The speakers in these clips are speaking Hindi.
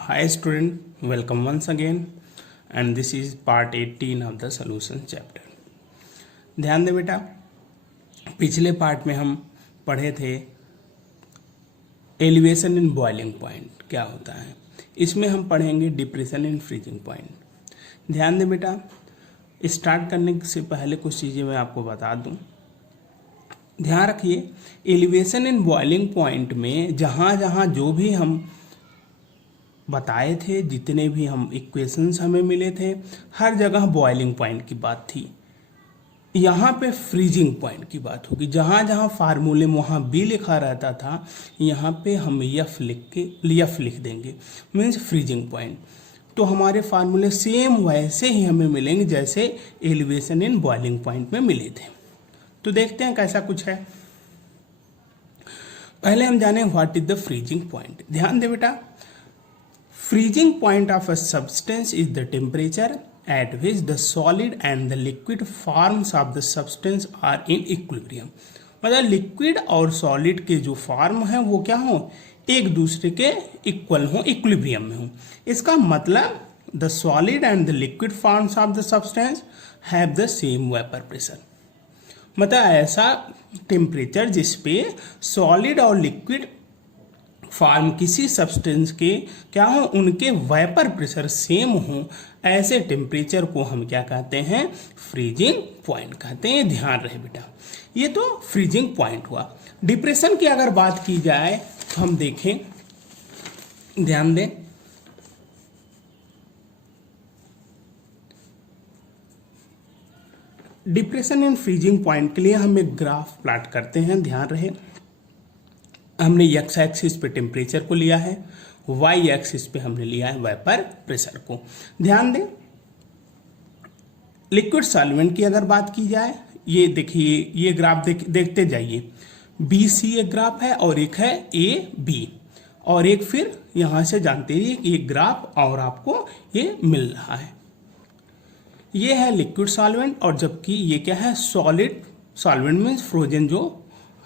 Hi student, welcome once again and this is part 18 of the solution chapter. ध्यान दे बेटा, पिछले पार्ट में हम पढ़े थे एलिवेशन इन बॉइलिंग पॉइंट क्या होता है। इसमें हम पढ़ेंगे डिप्रेशन इन फ्रीजिंग पॉइंट। ध्यान दे बेटा, स्टार्ट करने से पहले कुछ चीज़ें मैं आपको बता दूं। ध्यान रखिए, एलिवेशन इन बॉइलिंग पॉइंट में जहाँ जहाँ जो भी हम बताए थे, जितने भी हम इक्वेशंस हमें मिले थे, हर जगह बॉइलिंग पॉइंट की बात थी। यहाँ पे फ्रीजिंग पॉइंट की बात होगी। जहाँ जहाँ फार्मूले में वहाँ बी लिखा रहता था, यहाँ पे हम एफ लिख देंगे, मीन्स फ्रीजिंग पॉइंट। तो हमारे फार्मूले सेम वैसे ही हमें मिलेंगे जैसे एलिवेशन इन बॉइलिंग पॉइंट में मिले थे। तो देखते हैं कैसा कुछ है। पहले हम जाने what is the freezing point. ध्यान दे बेटा, freezing point of a substance is the temperature at which the solid and the liquid forms of the substance are in equilibrium। मतलब लिक्विड और सॉलिड के जो फॉर्म है वो क्या हो, एक दूसरे के इक्वल हो, इक्विलिब्रियम में हो। इसका मतलब the solid and the liquid forms of the substance have the same vapour pressure. मतलब ऐसा टेम्परेचर जिसपे सॉलिड और लिक्विड फॉर्म किसी सब्सटेंस के क्या हो, उनके वेपर प्रेशर सेम हो, ऐसे टेम्परेचर को हम क्या कहते हैं, फ्रीजिंग पॉइंट कहते हैं। ध्यान रहे बेटा, ये तो फ्रीजिंग पॉइंट हुआ। डिप्रेशन की अगर बात की जाए तो हम देखें, ध्यान दें, डिप्रेशन इन फ्रीजिंग पॉइंट के लिए हम एक ग्राफ प्लॉट करते हैं। ध्यान रहे, हमने एक्स एक्सिस पे टेम्परेचर को लिया है, वाई एक्सिस पे हमने लिया है वेपर प्रेशर को। ध्यान दें, लिक्विड सॉल्वेंट की अगर बात की जाए, ये देखिए, ये ग्राफ देखते जाइए। बी सी एक ग्राफ है और एक है ए बी, और एक फिर यहां से जानते रहिए कि एक ग्राफ और आपको ये मिल रहा है। ये है लिक्विड सॉल्वेंट, और जबकि ये क्या है, सॉलिड सॉल्वेंट मीन्स फ्रोजन जो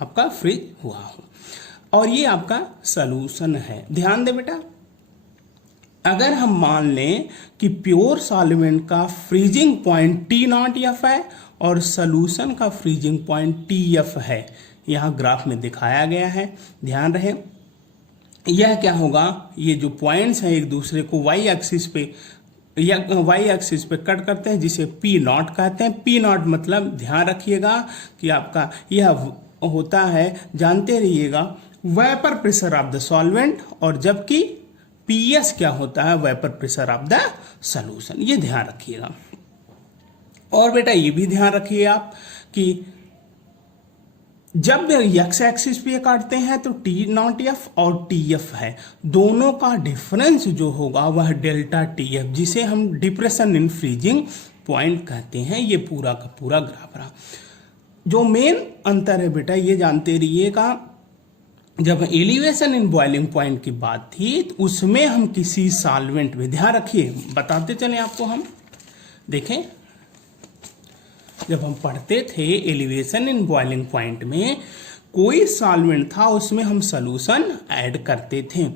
आपका फ्रीज हुआ हो, और ये आपका सॉल्यूशन है। ध्यान दे बेटा, अगर हम मान लें कि प्योर सॉल्वेंट का freezing point T not F है और सॉल्यूशन का फ्रीजिंग पॉइंट टी एफ है, यहाँ ग्राफ में दिखाया गया है। ध्यान रहे, यह क्या होगा, ये जो पॉइंट्स हैं एक दूसरे को वाई एक्सिस पे या वाई एक्सिस पे कट करते हैं, जिसे पी नॉट कहते हैं। पी नॉट मतलब ध्यान रखिएगा कि आपका यह होता है, जानते रहिएगा, vapour pressure of the solvent, और जबकि पीएस क्या होता है, vapour pressure of the solution. ये ध्यान रखिएगा। और बेटा ये भी ध्यान रखिए आप कि जब एक्स एक्सिस पे काटते हैं तो टी नॉट एफ और टी एफ है, दोनों का डिफरेंस जो होगा वह डेल्टा टी एफ, जिसे हम डिप्रेशन इन फ्रीजिंग पॉइंट कहते हैं। ये पूरा का पूरा ग्राफ रहा। जो मेन अंतर है बेटा, ये जानते रहिएगा, जब एलिवेशन इन बॉइलिंग पॉइंट की बात थी तो उसमें हम किसी सॉल्वेंट में, ध्यान रखिए, बताते चले आपको, हम देखें, जब हम पढ़ते थे एलिवेशन इन बॉइलिंग पॉइंट में कोई सॉल्वेंट था, उसमें हम सॉल्यूशन ऐड करते थे,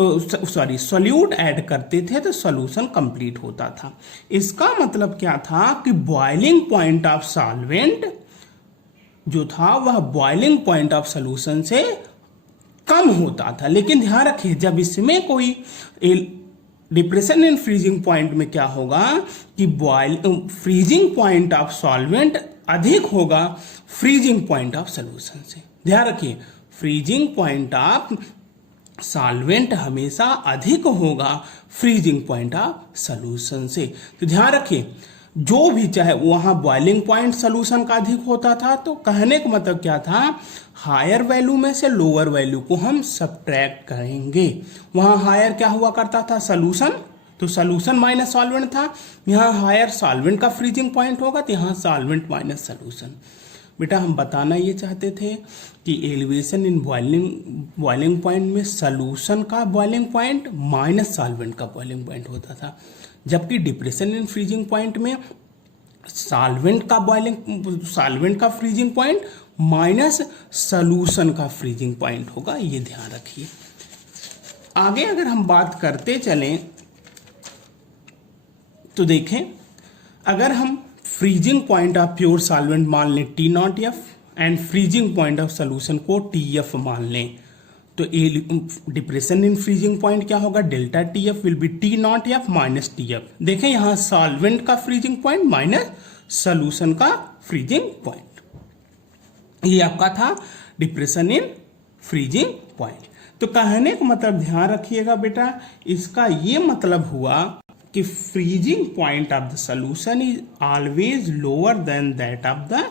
सॉल्यूट ऐड करते थे तो सॉल्यूशन कंप्लीट होता था। इसका मतलब क्या था कि बॉइलिंग पॉइंट ऑफ सॉल्वेंट जो था वह बॉइलिंग पॉइंट ऑफ सॉल्यूशन से कम होता था। लेकिन ध्यान रखिए, जब इसमें कोई डिप्रेशन इन फ्रीजिंग पॉइंट में क्या होगा कि फ्रीजिंग पॉइंट ऑफ सॉल्वेंट अधिक होगा फ्रीजिंग पॉइंट ऑफ सॉल्यूशन से। ध्यान रखिए, फ्रीजिंग पॉइंट ऑफ सॉल्वेंट हमेशा अधिक होगा फ्रीजिंग पॉइंट ऑफ सॉल्यूशन से। तो ध्यान रखिए, जो भी चाहे वहां बॉइलिंग पॉइंट सॉल्यूशन का अधिक होता था, तो कहने का मतलब क्या था, हायर वैल्यू में से लोअर वैल्यू को हम सब्ट्रैक्ट करेंगे। वहां हायर क्या हुआ करता था, सॉल्यूशन, तो सॉल्यूशन माइनस सॉल्वेंट था। यहाँ हायर सॉल्वेंट का फ्रीजिंग पॉइंट होगा, तो यहाँ सॉल्वेंट माइनस सॉल्यूशन। बेटा हम बताना ये चाहते थे कि एलिवेशन इन बॉइलिंग पॉइंट में सॉल्यूशन का बॉइलिंग पॉइंट माइनस सॉल्वेंट का बॉइलिंग पॉइंट होता था, जबकि डिप्रेशन इन फ्रीजिंग पॉइंट में सॉल्वेंट का फ्रीजिंग पॉइंट माइनस सॉल्यूशन का फ्रीजिंग पॉइंट होगा। ये ध्यान रखिए। आगे अगर हम बात करते चलें तो देखें, अगर हम freezing point of pure solvent मान लें T not F and freezing point of solution को टी एफ मान लें, तो डिप्रेशन इन फ्रीजिंग पॉइंट क्या होगा, delta T F will B T not F minus T F. देखें यहां सॉल्वेंट का फ्रीजिंग पॉइंट माइनस सोल्यूशन का फ्रीजिंग पॉइंट, ये आपका था डिप्रेशन इन फ्रीजिंग पॉइंट। तो कहने का मतलब ध्यान रखिएगा बेटा, इसका ये मतलब हुआ कि freezing point of the solution is always lower than that of the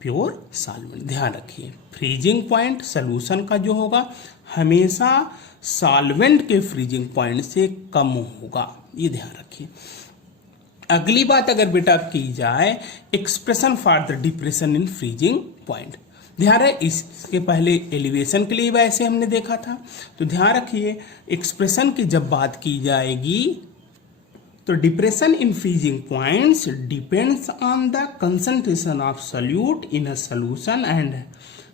pure solvent. ध्यान रखिए, फ्रीजिंग पॉइंट सॉल्यूशन का जो होगा हमेशा सॉल्वेंट के फ्रीजिंग पॉइंट से कम होगा, ये ध्यान रखिए। अगली बात अगर बेटा की जाए, expression for the depression in freezing point. ध्यान है, इसके पहले एलिवेशन के लिए वैसे हमने देखा था, तो ध्यान रखिए एक्सप्रेशन की जब बात की जाएगी तो depression in freezing points depends on the concentration of solute in a solution and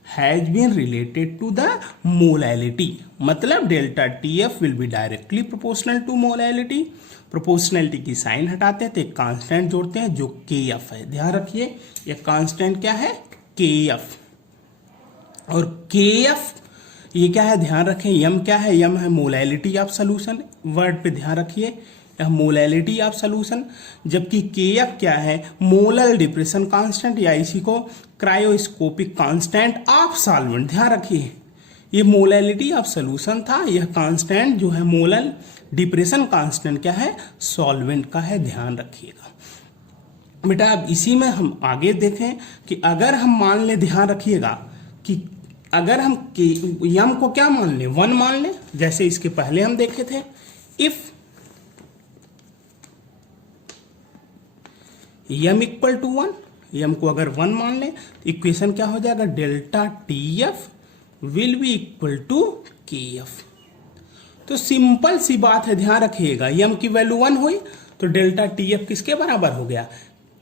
has been related to the molality. मतलब delta T F will be directly proportional to molality. Proportionality की साइन हटाते हैं तो एक कांस्टेंट जोड़ते हैं जो के एफ है। ध्यान रखिए ये कांस्टेंट क्या है, के एफ, और के एफ ये क्या है, ध्यान रखें यम क्या है, यम है मोलैलिटी ऑफ सोल्यूशन। वर्ड पे ध्यान रखिए मोलैलिटी ऑफ सोल्यूशन, जबकि के एफ क्या है, मोलर डिप्रेशन कांस्टेंट या इसी को क्रायोस्कोपिक कांस्टेंट ऑफ सॉल्वेंट। ध्यान रखिए ये मोलैलिटी ऑफ सोल्यूशन था, यह कांस्टेंट जो है मोलर डिप्रेशन कांस्टेंट क्या है, सॉल्वेंट का है। ध्यान रखिएगा बेटा। अब इसी में हम आगे देखें कि अगर हम मान ले, ध्यान रखिएगा कि अगर हम यम को क्या मान ले, 1 मान ले, जैसे इसके पहले हम देखे थे, इफ यम इक्वल टू 1, यम को अगर 1 मान ले तो इक्वेशन क्या हो जाएगा, delta T F will be equal to K F. तो सिंपल सी बात है, ध्यान रखिएगा यम की वैल्यू 1 हुई तो डेल्टा टी एफ किसके बराबर हो गया,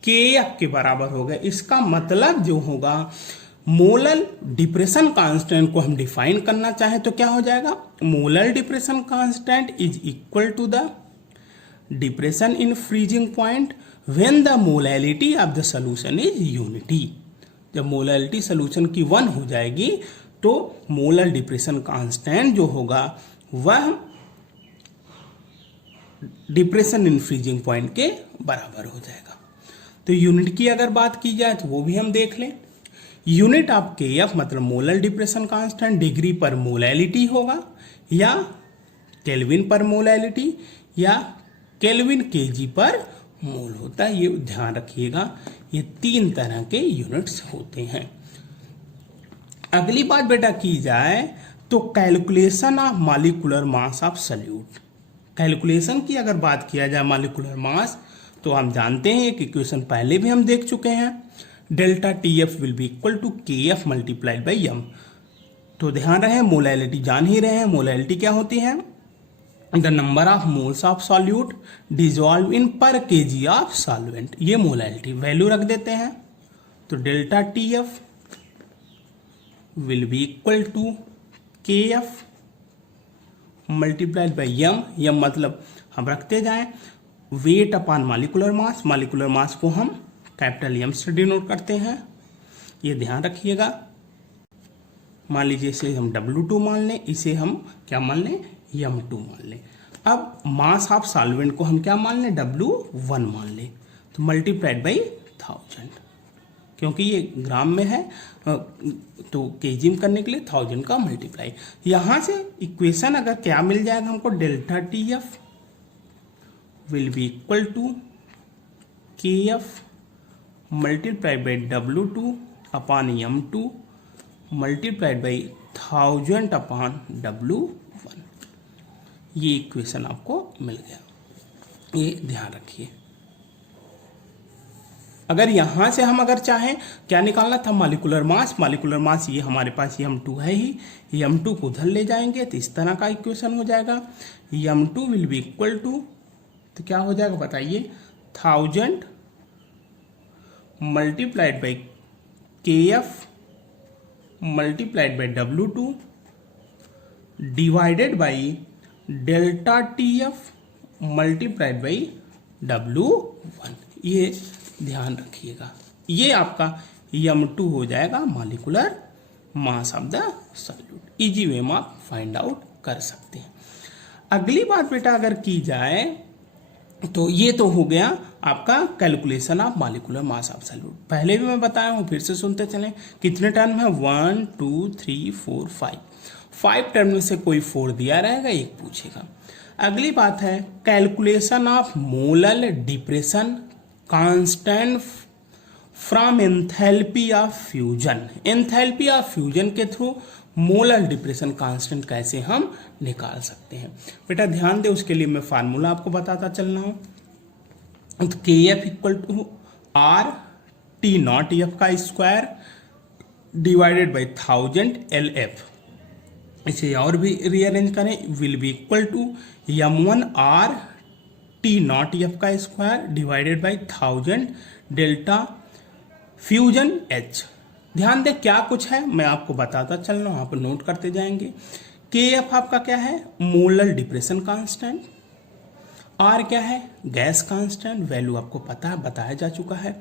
के एफ के बराबर हो गया। इसका मतलब जो होगा मोलर डिप्रेशन कांस्टेंट को हम डिफाइन करना चाहें तो क्या हो जाएगा, molar depression constant is equal to the depression in freezing point when the molality of the solution is unity. जब मोलैलिटी सॉल्यूशन की 1 हो जाएगी तो मोलर डिप्रेशन कांस्टेंट जो होगा वह डिप्रेशन इन फ्रीजिंग पॉइंट के बराबर हो जाएगा। तो यूनिट की अगर बात की जाए तो वो भी हम देख लें। यूनिट ऑफ के एफ मतलब मोलर डिप्रेशन कांस्टेंट डिग्री पर मोलैलिटी होगा, या केल्विन पर मोलैलिटी, या केल्विन केजी पर मोल होता है। ये ध्यान रखिएगा, ये 3 तरह के यूनिट्स होते हैं। अगली बात बेटा की जाए तो calculation of molecular mass of solute. Calculation की अगर बात किया जाए मॉलिक्यूलर मास, तो हम जानते हैं एक इक्वेशन पहले भी हम देख चुके हैं, delta T F will be equal to K F multiplied by M. तो ध्यान रहे मोलैलिटी जान ही रहे हैं, मोलैलिटी क्या होती है, the number of moles of solute dissolve in per KG of solvent. ये मोलैलिटी वैल्यू रख देते हैं, तो delta T F will be equal to K F multiplied by M. M मतलब हम रखते जाएं weight upon molecular mass, molecular mass को हम कैपिटल एम से डिनोट करते हैं, ये ध्यान रखिएगा। मान लीजिए इसे हम W2 मान लें, इसे हम क्या मान लें, M2 मान लें। अब मास ऑफ सॉल्वेंट को हम क्या मान लें, W1 मान लें, तो मल्टीप्लाइड बाई 1000, क्योंकि ये ग्राम में है तो केजी में करने के लिए 1000 का मल्टीप्लाई। यहां से इक्वेशन अगर क्या मिल जाएगा हमको, delta T F will be equal to K F multiplied by W2 upon M2 multiplied by 1000 upon W1। ये इक्वेशन आपको मिल गया, ये ध्यान रखिए। अगर यहां से हम अगर चाहें क्या निकालना था, मॉलिक्यूलर मास, मॉलिक्यूलर मास ये हमारे पास M2 है ही, M2 को उधर ले जाएंगे तो इस तरह का इक्वेशन हो जाएगा, M2 will be equal to, तो क्या हो जाएगा बताइए, 1000 मल्टीप्लाइड बाई के F multiplied by W2 divided by delta TF multiplied by W1। ये ध्यान रखिएगा, ये आपका M2 हो जाएगा molecular mass of the solute. Easy way में आप फाइंड आउट कर सकते हैं। अगली बात बेटा अगर की जाए तो ये तो हो गया आपका calculation of molecular mass of solute. पहले भी मैं बताया हूं, फिर से सुनते चलें। कितने टर्म है? 1 2 3 4 5 टर्म में से कोई 4 दिया रहेगा, एक पूछेगा। अगली बात है calculation of molar depression constant from enthalpy of fusion. Enthalpy of fusion के थ्रू मोलर डिप्रेशन कांस्टेंट कैसे हम निकाल सकते हैं। बेटा ध्यान दे, उसके लिए मैं फार्मूला आपको बताता चल रहा हूं। तो KF equal to R T naught F का स्क्वायर डिवाइडेड बाई 1000 LF। इसे और भी रीअरेंज करें, will be equal to M1 R T naught F का square divided by 1000 delta fusion H। ध्यान दे क्या कुछ है मैं आपको बताता चल रहा हूं, आप नोट करते जाएंगे। KF आपका क्या है? Molar depression constant. R क्या है? गैस कांस्टेंट, वैल्यू आपको पता है, बताया जा चुका है।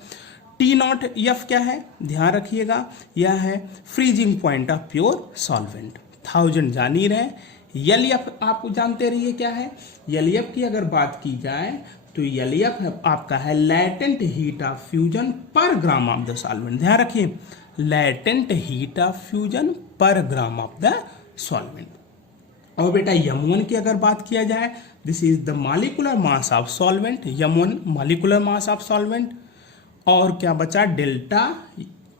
T नॉट F क्या है? ध्यान रखिएगा, यह है freezing point of pure solvent. 1000 जान ही रहे। LF आप जानते रहिए क्या है। LF की अगर बात की जाए तो LF आपका है लैटेंट हीट ऑफ फ्यूजन पर ग्राम ऑफ द सॉल्वेंट। ध्यान रखिए, लैटेंट हीट ऑफ फ्यूजन पर ग्राम ऑफ द सॉल्वेंट। और बेटा M1 की अगर बात किया जाए, this is the molecular mass of solvent. M1 molecular mass of solvent. और क्या बचा? डेल्टा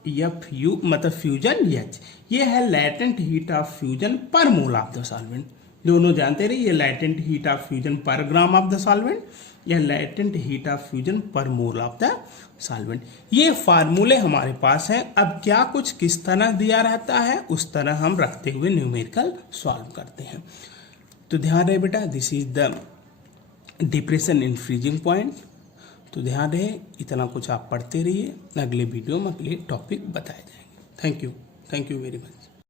FU मतलब फ्यूजन H, ये है लैटेंट हीट ऑफ फ्यूजन पर मोल ऑफ द सॉल्वेंट। दोनों जानते रहिए, ये लैटेंट हीट ऑफ फ्यूजन पर ग्राम ऑफ द सॉल्वेंट, या लैटेंट हीट ऑफ फ्यूजन पर मोल ऑफ द सॉल्वेंट। ये फार्मूले हमारे पास हैं। अब क्या कुछ किस तरह दिया रहता है उस तरह हम रखते हुए न्यूमेरिकल सॉल्व करते हैं। तो ध्यान रहे बेटा, this is the depression in freezing point. तो ध्यान रहे, इतना कुछ आप पढ़ते रहिए, अगले वीडियो में अगले टॉपिक बताए जाएंगे। Thank you very much.